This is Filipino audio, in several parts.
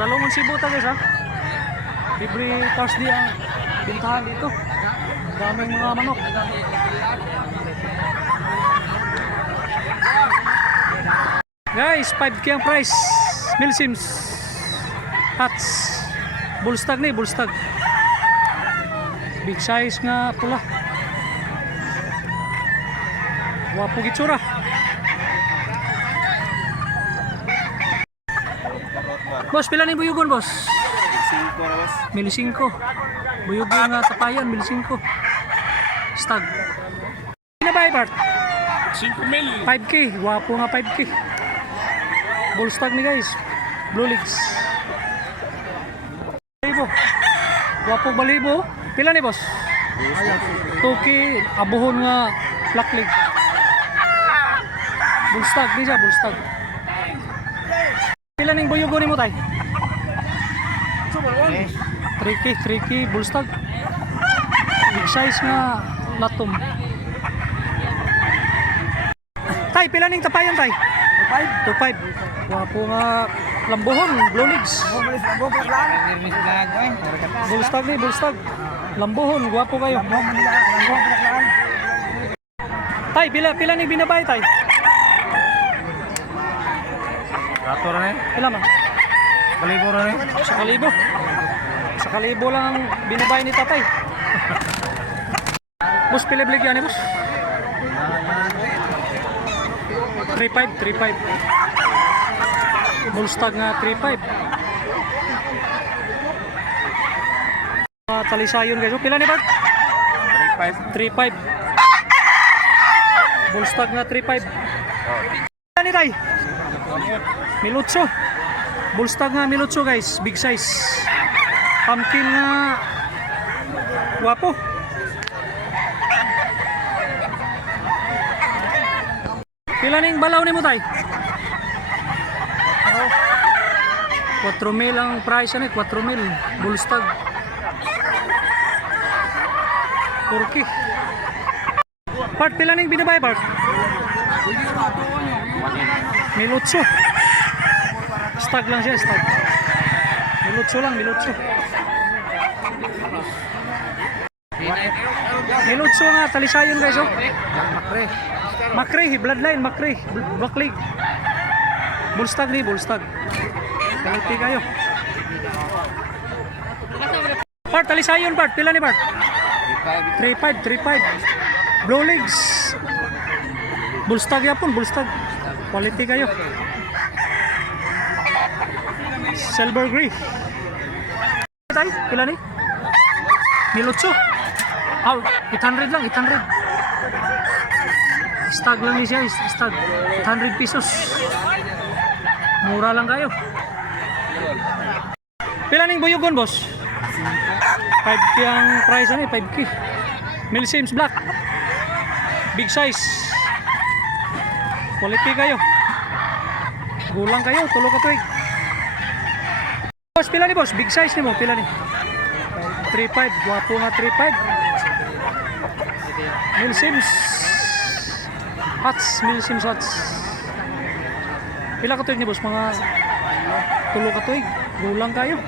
Talungan Cebu ta guys ha. Every Thursday ang bintahan dito. Daming mga manok. Guys, 5K ang price. Milsims. Hats. Bullstag ni, bullstag. Big size nga pula. Wapo gitsura. Boss, pila ni buyugon, boss? 5 na boss. 1,500. Buyugon nga tapayan, 1,500. Stag. Pinabay, Bart? 5,000. 5K. Wapo nga 5K. Bullstag ni guys. Blue legs. Balibo. Wapo balibo. Pila ni, boss? 2K. Abuhon nga black leg. Bullstag ni siya, bullstag. Pila ning buyugo ni mo tay? 3K, 3K, bullstag. Big size nga latom. Tay, pila ning tapayan tay? 2.5. Wapo nga lambuhon, blue legs. Bullstag ni, bullstag. Lambuhon, guwapo kayo. Tay, pila ning binabay tay? Rato rin. Pila man? Kalibo rin. Sa kalibo. Sa kalibo lang ang binabay ni tatay. Boss, pila bligyan ni boss? 3.5, 3.5. Bullstag nga 3.5. Talisayon guys. Pila ni Bart? 3.5. Bullstag nga 3.5. Pila ni tay? Milutso. Bullstag nga milutso guys. Big size. Pumpkin nga wapo. Pila ning balaw ni mo tay? 4,000 ang price ani, 4,000. Bullstag. Turkey. Part, pila ning binabay, Part? Milutso. Stag lang siya, stag. Milutso lang, milutso. Milutso nga, talisayon guys, oh. Makre, bloodline, makre, black leg. Bullstag ni, bullstag. Kaliti kayo. Part, talisayon, Part. Pila ni Part? 3.5, 3.5. Blue legs. Bullstag yapon, bullstag. Quality kayo. Silver gray. Pila ni? Milutso. 800 lang, 800. Stag lang ni siya, stag. 800 pesos. Mura lang kayo. Pila ning buyugon, boss? 5K ang price ani, 5K. Milsims black. Big size. Quality kayo. Gulang kayo, tulo ka tuig. Boss, pila ni boss? Big size ni mo, pila ni? 3.5, guwapo nga 3.5. Milsims Hats, Milsims Hats. Pila ka tuig ni boss? Mga tulo ka tuig. Gulang kayo.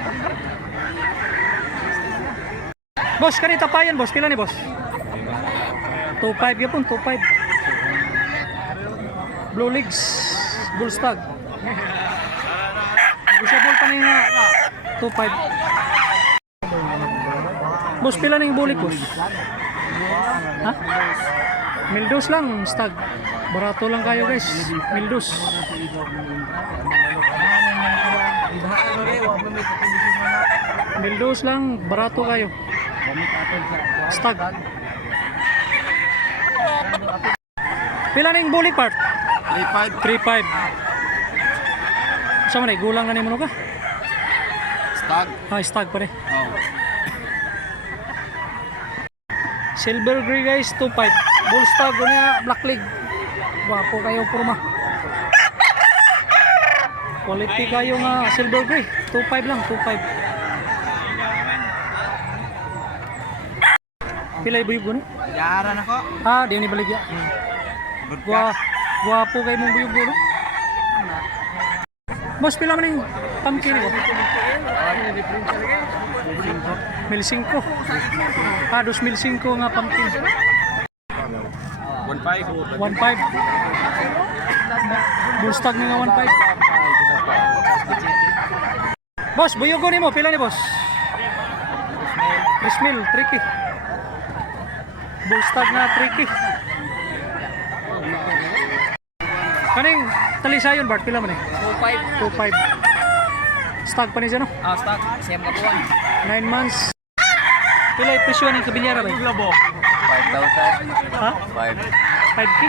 Boss, kanita pa yan boss. Pila ni boss? 2.5 yapon, 2.5. Blue legs, bullstag. Negotiable pa nga 2.5. Boss, pila ning bulik boss? Ha? Mildos lang, stag. Barato lang kayo guys. Mildos. Mildos lang, barato kayo. Stag. Pila ning bulik Part? 3.5. Sama na, gulang na ni mo ka? Stag. Stag pa rin. Oh. Silver gray guys, 2.5. Bullstag niya, black leg. Wapo kayo purma. Quality kayo nga silver gray. 2.5 lang, 2.5. Pila ibuyog ko ni? Yaran ako. Di ni baligya. Wapo kayo mong buyog ko. Boss, pila man yung pumpkin mo? 1,500. Ah, 2,500 nga pumpkin. 1.5. 1,500. Bullstag nga 1,500. Boss, buyugo ni mo. Pila ni boss? 3,000. Tricky. Bullstag nga tricky. Kaning talisayon Bart, pila man eh? 2.5. 2,500. Stag pa ni dyan no? Ah, stock. Siyam kapuan. 9 months. Pila presyo ng kabilyara ba? 5,000. Ha? 5. 5K?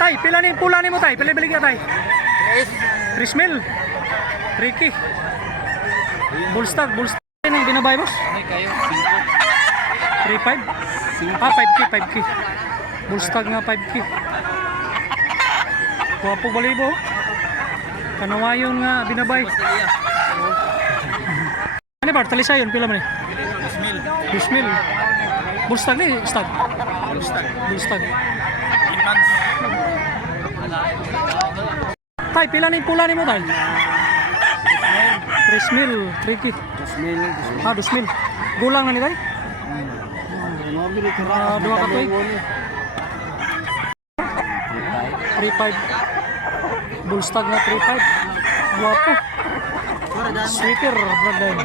Tay, pila ni pula ni mo tay? Pila balik tay? 3,000. Tricky. Bullstag ng binabay boss? Ay kayo. 3,500? Ah, 5K. Bullstag nga 5K. Wapo balibo. Kanawayon nga binabay. Ano ba? Talisayon, pila man eh? 2,000. Bullstag ni? Stag? Bullstag. 10 months. Tay, pila ni pula ni mo tay? 3,000. Tricky. 2,000. Ah, 2,000. Gulang na ni tay? Dua ka toy? 3,500. Bullstag na 3,500. Guwapo. Sweeter, brother.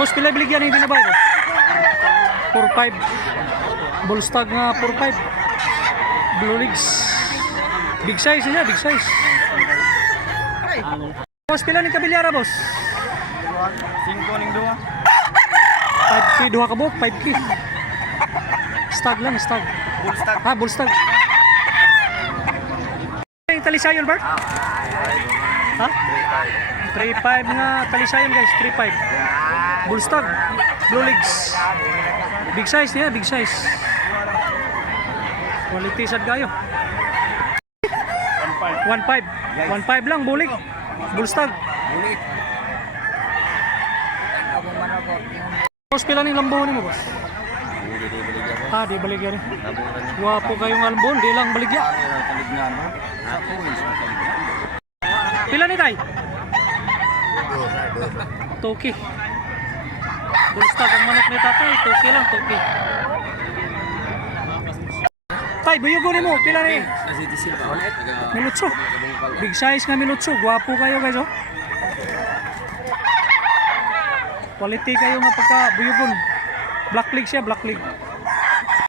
Boss, pila biligyan yung binabay ko? 4,500. Bullstag nga 4,500. Blue Legs. Big size niya, big size. Boss, pila ni kabilyara, boss? 5 ning duha. 5K, duha ka buhok, 5K. Stag lang, stag. Full stock. Ah, bullstag. Yung talisayon, Bart? Ha? 3,500 nga talisayon, guys. 3,500. Bullstag. Blue Legs. Big size niya, big size. Quality sad kayo. 1,500. 1,500 lang, bulik. Bullstag. Boss, pila ng lambo ni mo, boss? Ah, di baligya rin. Wapo kayong albon, di lang baligya. Pila ni tay? Toki. Bullstag ang manok ni tatay, toki lang, toki. Tay, buyugo ni mo, pila ni? Milutso. Big size nga milutso, guwapo kayo guys oh. Quality kayo nga pagka buyugon. Black leg siya, black leg.